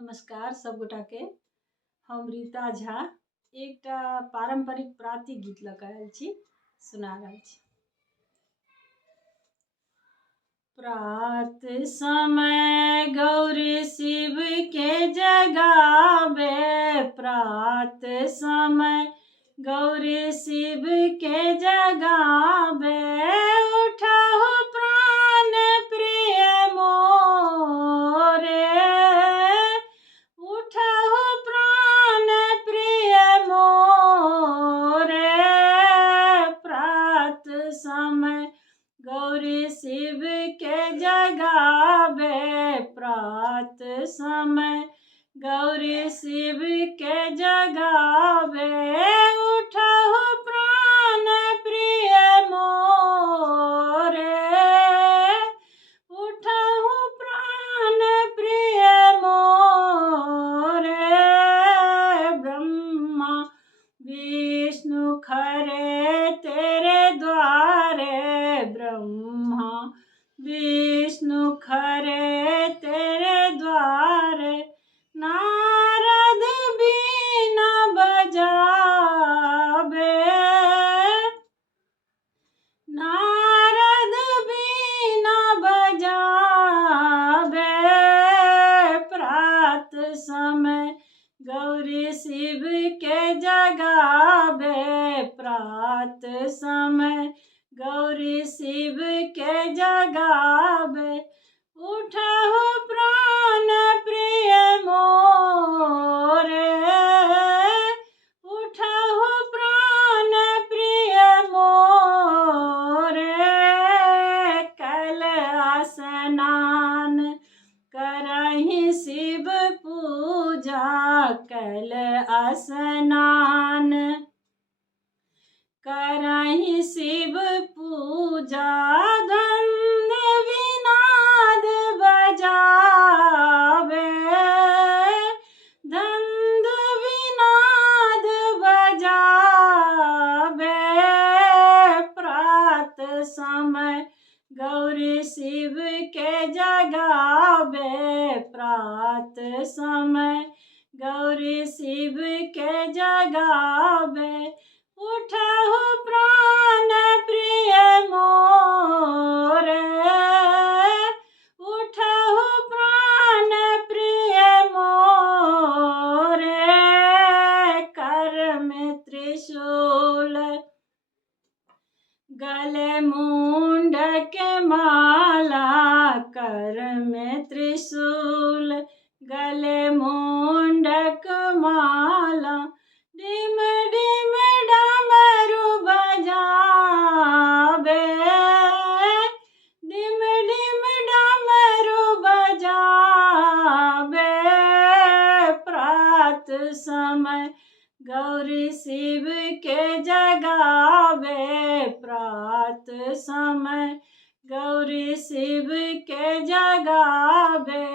नमस्कार सब गोटा के। हम रीता झा एकटा पारंपरिक प्राति गीत लऽ कऽ आयल छी, सुना रहल छी। प्रात समय गौरी शिव के जगावे, प्रात समय गौरी शिव के जगावे। उठहु प्राण प्रिय मोरे, उठहु प्राण प्रिय मोरे। प्रात समय गौरी शिव के जगावे, प्रात समय गौरी शिव के जगावे। उठहु प्राण प्रिय मोरे, उठहु प्राण प्रिय मोरे। ब्रह्मा विष्णु खरे तेरे द्वारे, ब्रह्मा विष्णु खरे तेरे द्वारे। नारद बीना बजावे, नारद बीना बजावे। प्रात समय गौरी शिव के जगावे, प्रात समय गौरी शिव के जगावे। उठहु प्राण प्रिय मोरे, उठहु प्राण प्रिय मोरे। कल स्नान करहि शिव पूजा, कल स्नान करहि शिव पूजा। धन्ध विनाद बजावे, धन्ध विनाद बजावे। प्रात समय गौरी शिव के जगावे, प्रात समय गौरी शिव के जगावे। उठहु प्राण प्रिय मोरे, उठहु प्राण प्रिय मोरे। कर में त्रिशूल गले मुंडक माला, कर में त्रिशूल गले मुंडक माला। डिम डिम डमरू बजावे, डिम डिम डमरू बजावे। प्रात समय गौरी शिव के जगावे, प्रात समय गौरी शिव के जगावे।